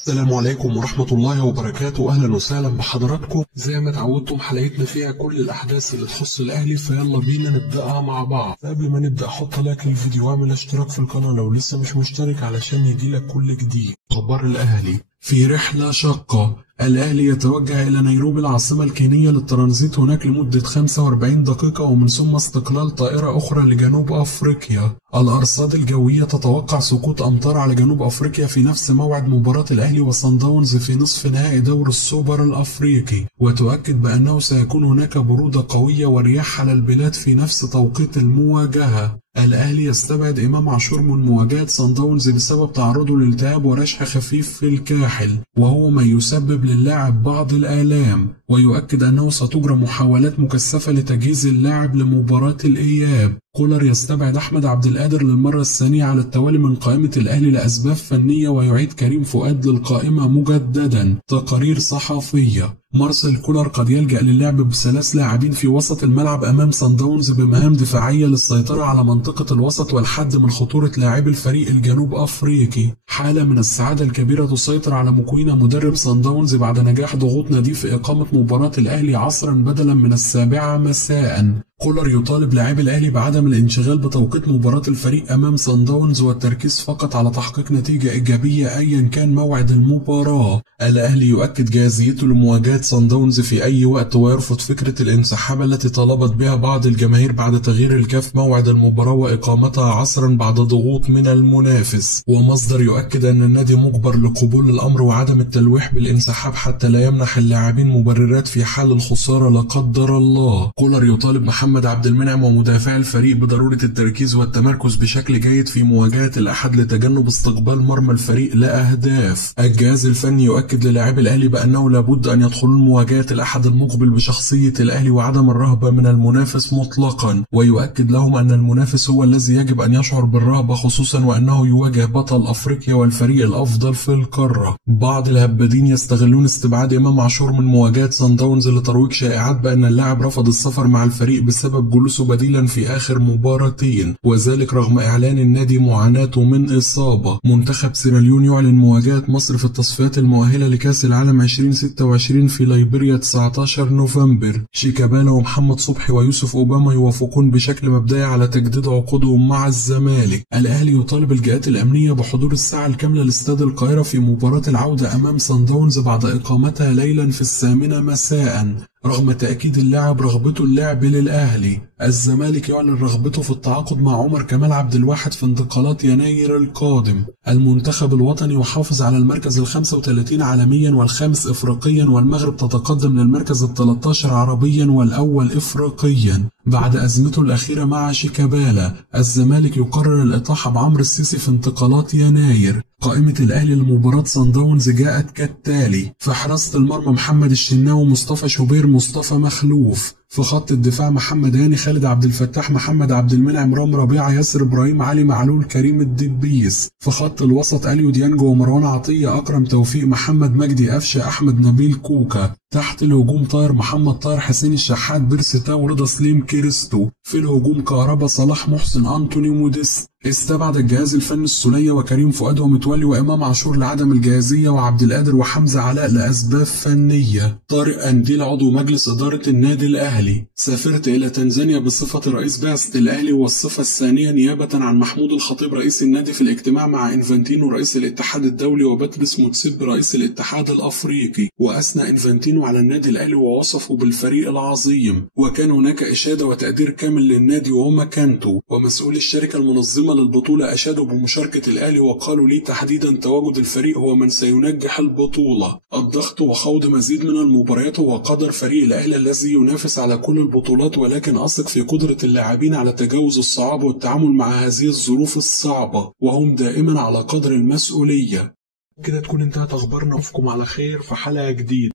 السلام عليكم ورحمة الله وبركاته. أهلا وسهلا بحضراتكم. زي ما اتعودتم حلقتنا فيها كل الأحداث اللي تخص الأهلي، فيلا بينا نبدأها مع بعض. فقبل ما نبدأ حط لايك للفيديو واعمل اشتراك في القناة لو لسه مش مشترك علشان يجيلك كل جديد. أخبار الأهلي في رحلة شاقة. الأهلي يتوجه إلى نيروبي العاصمة الكينية للترانزيت هناك لمدة 45 دقيقة ومن ثم استقلال طائرة أخرى لجنوب أفريقيا. الأرصاد الجوية تتوقع سقوط أمطار على جنوب أفريقيا في نفس موعد مباراة الأهلي وصن داونز في نصف نهائي دور السوبر الأفريقي، وتؤكد بأنه سيكون هناك برودة قوية ورياح على البلاد في نفس توقيت المواجهة. الأهلي يستبعد إمام عاشور من مواجهة صن داونز بسبب تعرضه لالتهاب ورشح خفيف في الكاحل، وهو ما يسبب للاعب بعض الآلام، ويؤكد أنه ستجرى محاولات مكثفة لتجهيز اللاعب لمباراة الإياب. كولر يستبعد أحمد عبد القادر للمرة الثانية على التوالي من قائمة الأهلي لأسباب فنية، ويعيد كريم فؤاد للقائمة مجددا. تقارير صحفية. مارسيل كولر قد يلجأ للعب بثلاث لاعبين في وسط الملعب أمام صن داونز بمهام دفاعية للسيطرة على منطقة الوسط والحد من خطورة لاعبي الفريق الجنوب أفريقي. حالة من السعادة الكبيرة تسيطر على مكوينة مدرب صن داونز بعد نجاح ضغوط ناديه في إقامة مباراة الأهلي عصرا بدلا من 7 مساء. كولر يطالب لاعبي الأهلي بعدم الانشغال بتوقيت مباراة الفريق أمام صن داونز والتركيز فقط على تحقيق نتيجة إيجابية أيا كان موعد المباراة. الأهلي يؤكد جاهزيته لمواجهة صن داونز في أي وقت، ويرفض فكرة الانسحاب التي طلبت بها بعض الجماهير بعد تغيير الكاف موعد المباراة وإقامتها عصرا بعد ضغوط من المنافس. ومصدر يؤكد أن النادي مجبر لقبول الأمر وعدم التلويح بالانسحاب حتى لا يمنح اللاعبين مبررات في حال الخسارة لا قدر الله. كولر يطالب محمد عبد المنعم ومدافع الفريق بضرورة التركيز والتمركز بشكل جيد في مواجهة الأحد لتجنب استقبال مرمى الفريق لأهداف. الجهاز الفني يؤكد للاعبي الأهلي بأنه لابد أن يدخلون مواجهة الأحد المقبل بشخصية الأهلي وعدم الرهبة من المنافس مطلقا، ويؤكد لهم أن المنافس هو الذي يجب أن يشعر بالرهبة، خصوصا وأنه يواجه بطل أفريقيا والفريق الأفضل في القارة. بعض الهبادين يستغلون استبعاد إمام عاشور من مواجهة صن داونز لترويج شائعات بأن اللاعب رفض السفر مع الفريق بسبب جلوسه بديلا في آخر مباراتين، وذلك رغم إعلان النادي معاناته من إصابة. منتخب سيراليون يعلن مواجهة مصر في التصفيات المؤهلة لكأس العالم 2026 في ليبيريا 19 نوفمبر. شيكابالا ومحمد صبحي ويوسف أوباما يوافقون بشكل مبدئي على تجديد عقودهم مع الزمالك. الأهلي يطالب الجهات الأمنية بحضور الساعة الكاملة لاستاد القاهرة في مباراة العودة أمام صن داونز بعد إقامتها ليلا في 8 مساء. رغم تأكيد اللاعب رغبته اللعب للأهلي، الزمالك يعلن رغبته في التعاقد مع عمر كمال عبد الواحد في انتقالات يناير القادم. المنتخب الوطني يحافظ على المركز ال35 عالميا والخامس إفريقيا، والمغرب تتقدم للمركز ال13 عربيا والأول إفريقيا. بعد أزمته الأخيرة مع شيكابالا، الزمالك يقرر الإطاحة بعمرو السيسي في انتقالات يناير. قائمة الأهلي لمباراة صن داونز جاءت كالتالي: في حراسة المرمى محمد الشناوي، مصطفى شوبير، مصطفى مخلوف. في خط الدفاع محمد هاني، خالد عبد الفتاح، محمد عبد المنعم، رام ربيعة، ياسر إبراهيم، علي معلول، كريم الدبيس. في خط الوسط أليو ديانج ومروان عطية، أكرم توفيق، محمد مجدي قفشة، أحمد نبيل كوكا. تحت الهجوم طاهر محمد طاهر، حسين الشحات، بيرسي تاو، رضا سليم، كريستو. في الهجوم كهربا، صلاح محسن، أنتوني موديست. استبعد الجهاز الفني السولية وكريم فؤاد ومتولي وإمام عاشور لعدم الجاهزية، وعبد القادر وحمزة علاء لأسباب فنية. طارق أنديل عضو مجلس إدارة النادي الأهلي. سافرت إلى تنزانيا بصفة رئيس بعثة الأهلي، والصفة الثانية نيابة عن محمود الخطيب رئيس النادي في الاجتماع مع إنفانتينو رئيس الاتحاد الدولي وباتريس موتسيب رئيس الاتحاد الأفريقي. وأثنى إنفانتينو على النادي الأهلي ووصفه بالفريق العظيم، وكان هناك إشادة وتقدير كامل للنادي ومكانته. ومسؤول الشركة المنظمة للبطولة أشادوا بمشاركة الأهلي وقالوا لي تحديدا تواجد الفريق هو من سينجح البطولة. الضغط وخوض مزيد من المباريات هو قدر فريق الأهلي الذي ينافس على كل البطولات، ولكن أثق في قدرة اللاعبين على تجاوز الصعاب والتعامل مع هذه الظروف الصعبة، وهم دائما على قدر المسؤولية. كده تكون انتهت أخبارنا، أشوفكم على خير في حلقة جديدة.